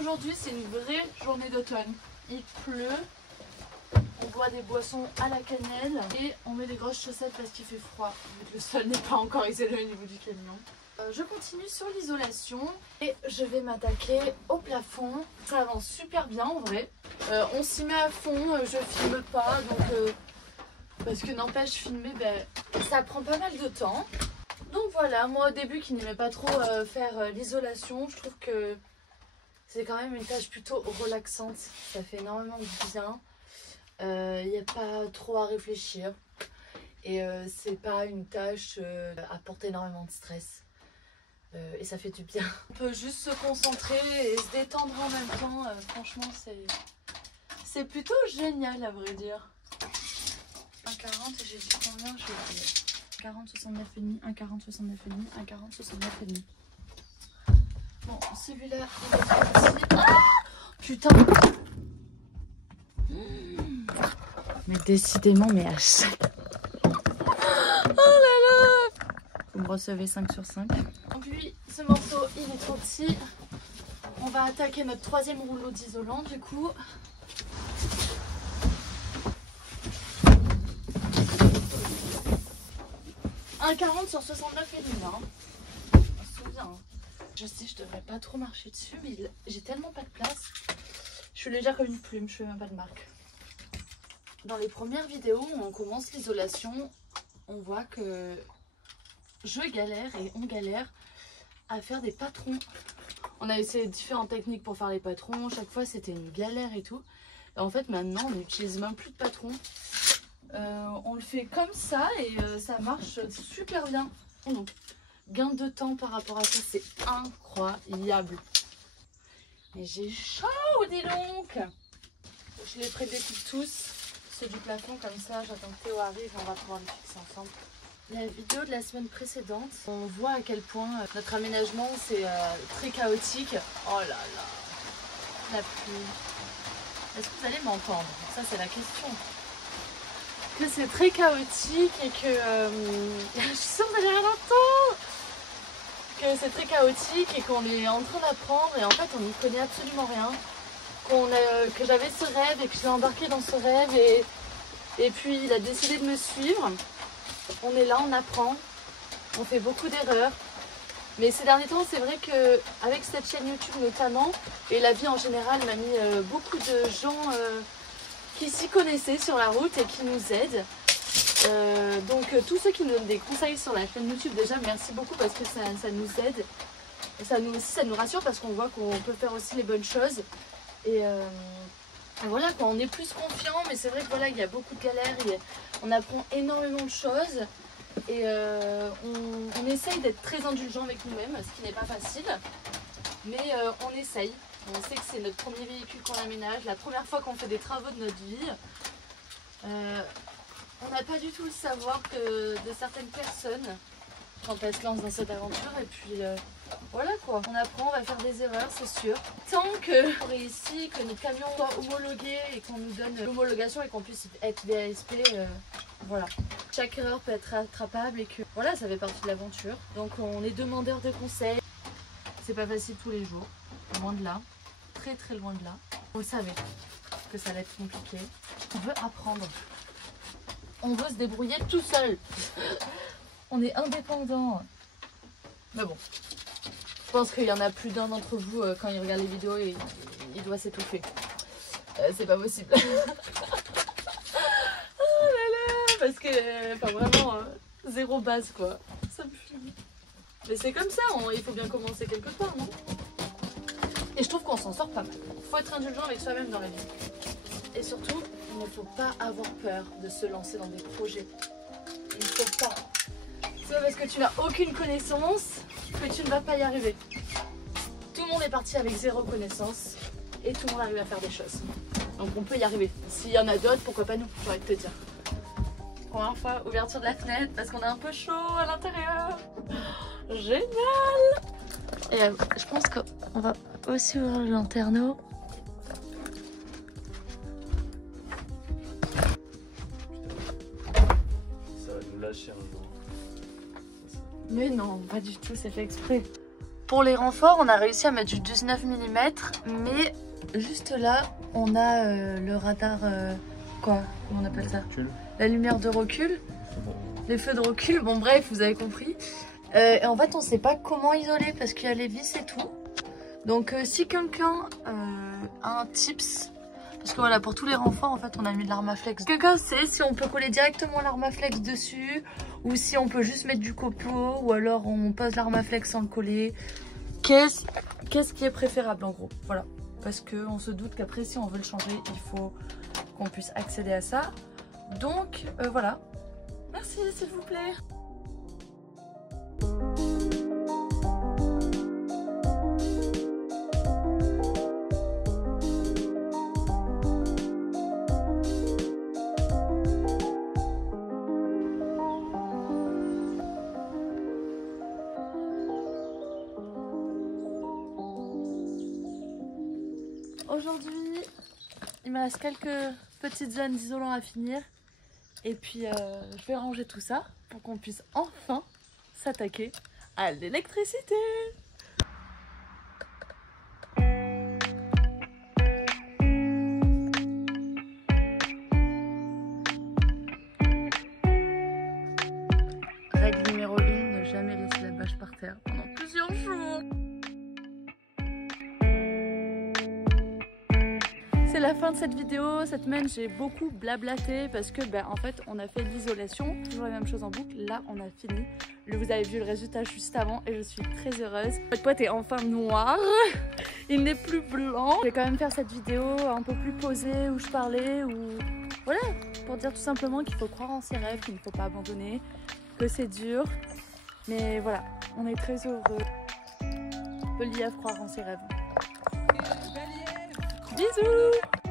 Aujourd'hui c'est une vraie journée d'automne. Il pleut, on boit des boissons à la cannelle et on met des grosses chaussettes parce qu'il fait froid. Vu que le sol n'est pas encore isolé au niveau du camion. Je continue sur l'isolation et je vais m'attaquer au plafond. Ça avance super bien en vrai. On s'y met à fond, je filme pas donc parce que n'empêche filmer ça prend pas mal de temps. Donc voilà, moi au début qui n'aimais pas trop faire l'isolation, je trouve que c'est quand même une tâche plutôt relaxante, ça fait énormément de bien. Il n'y a pas trop à réfléchir et c'est pas une tâche à porter énormément de stress. Et ça fait du bien. On peut juste se concentrer et se détendre en même temps. Franchement, c'est plutôt génial à vrai dire. 1,40 et j'ai dit combien? Je vais dire 40, 69,5, 1,40, 69,5, 1,40, 69,5. Bon, celui-là, il est aussi. Ah putain! Mais décidément, mais à chaque. Oh là là! Vous me recevez 5 sur 5. Donc lui, ce morceau, il est trop petit. On va attaquer notre troisième rouleau d'isolant du coup. Un 40 sur 69,5. Hein. On se souvient. Hein. Je sais, je devrais pas trop marcher dessus, mais j'ai tellement pas de place. Je suis légère comme une plume, je fais même pas de marque. Dans les premières vidéos où on commence l'isolation, on voit que je galère et on galère à faire des patrons. On a essayé différentes techniques pour faire les patrons, chaque fois c'était une galère et tout. Et en fait maintenant on n'utilise même plus de patrons. On le fait comme ça et ça marche super bien. Donc gain de temps par rapport à ça, c'est incroyable. Et j'ai chaud, dis donc. Je les prédécoupe tous. Ceux du plafond comme ça, j'attends que Théo arrive et on va pouvoir les fixer ensemble. La vidéo de la semaine précédente, on voit à quel point notre aménagement c'est très chaotique. Oh là là, la pluie. Est-ce que vous allez m'entendre? Ça c'est la question. Que c'est très chaotique et que... je suis sûre que vous allez rien entendre. Que c'est très chaotique et qu'on est en train d'apprendre et en fait on n'y connaît absolument rien. Que j'avais ce rêve et que je l'ai embarqué dans ce rêve et puis il a décidé de me suivre. On est là, on apprend, on fait beaucoup d'erreurs. Mais ces derniers temps, c'est vrai qu'avec cette chaîne YouTube notamment, et la vie en général m'a mis beaucoup de gens qui s'y connaissaient sur la route et qui nous aident. Donc tous ceux qui nous donnent des conseils sur la chaîne YouTube, déjà merci beaucoup parce que ça nous aide. Et ça nous rassure parce qu'on voit qu'on peut faire aussi les bonnes choses. Et voilà, quand on est plus confiant, mais c'est vrai que voilà, il y a beaucoup de galères, on apprend énormément de choses et on essaye d'être très indulgent avec nous-mêmes, ce qui n'est pas facile, mais on essaye. On sait que c'est notre premier véhicule qu'on aménage, la première fois qu'on fait des travaux de notre vie. On n'a pas du tout le savoir que de certaines personnes quand elles se lancent dans cette aventure et puis voilà quoi, on apprend, on va faire des erreurs c'est sûr. Tant qu'on réussit, que nos camions soient homologués et qu'on nous donne l'homologation et qu'on puisse être BASP, voilà. Chaque erreur peut être rattrapable et que voilà, ça fait partie de l'aventure. Donc on est demandeur de conseils. C'est pas facile tous les jours, loin de là, très très loin de là. Vous le savez que ça va être compliqué. On veut apprendre. On veut se débrouiller tout seul. On est indépendant. Mais bon, je pense qu'il y en a plus d'un d'entre vous quand il regarde les vidéos et il doit s'étouffer. C'est pas possible. Oh là là, parce que, enfin vraiment, zéro base quoi. Ça me fume. Mais c'est comme ça, il faut bien commencer quelque part, non? Et je trouve qu'on s'en sort pas mal. Il faut être indulgent avec soi-même dans la vie. Et surtout, il ne faut pas avoir peur de se lancer dans des projets. Il ne faut pas. C'est pas parce que tu n'as aucune connaissance que tu ne vas pas y arriver. Tout le monde est parti avec zéro connaissance et tout le monde arrive à faire des choses. Donc on peut y arriver. S'il y en a d'autres, pourquoi pas nous, j'ai envie de te dire. Première fois, ouverture de la fenêtre parce qu'on a un peu chaud à l'intérieur. Génial! Et je pense qu'on va aussi ouvrir le lanterneau. Ça va nous lâcher un jour. Mais non, pas du tout, c'est fait exprès. Pour les renforts, on a réussi à mettre du 19 mm, mais juste là, on a le radar, quoi, comment on appelle ça? La lumière de recul, les feux de recul, bon bref, vous avez compris. Et en fait, on sait pas comment isoler parce qu'il y a les vis et tout. Donc si quelqu'un a un tips, parce que voilà, pour tous les renforts, en fait, on a mis de l'Armaflex. Quelqu'un sait si on peut coller directement l'Armaflex dessus, ou si on peut juste mettre du copeau, ou alors on pose l'Armaflex sans le coller. Qu'est-ce qui est préférable en gros? Voilà, parce qu'on se doute qu'après, si on veut le changer, il faut qu'on puisse accéder à ça. Donc voilà, merci s'il vous plaît. Aujourd'hui, il me reste quelques petites zones d'isolant à finir. Et puis, je vais ranger tout ça pour qu'on puisse enfin s'attaquer à l'électricité. Règle numéro 1, ne jamais laisser la bâche par terre pendant plusieurs jours. C'est la fin de cette vidéo. Cette semaine j'ai beaucoup blablaté parce que en fait on a fait l'isolation, toujours la même chose en boucle. Là on a fini, vous avez vu le résultat juste avant et je suis très heureuse. Votre pote est enfin noir, il n'est plus blanc. Je vais quand même faire cette vidéo un peu plus posée où je parlais, voilà, pour dire tout simplement qu'il faut croire en ses rêves, qu'il ne faut pas abandonner, que c'est dur, mais voilà, on est très heureux. Believe, croire en ses rêves. Bisous.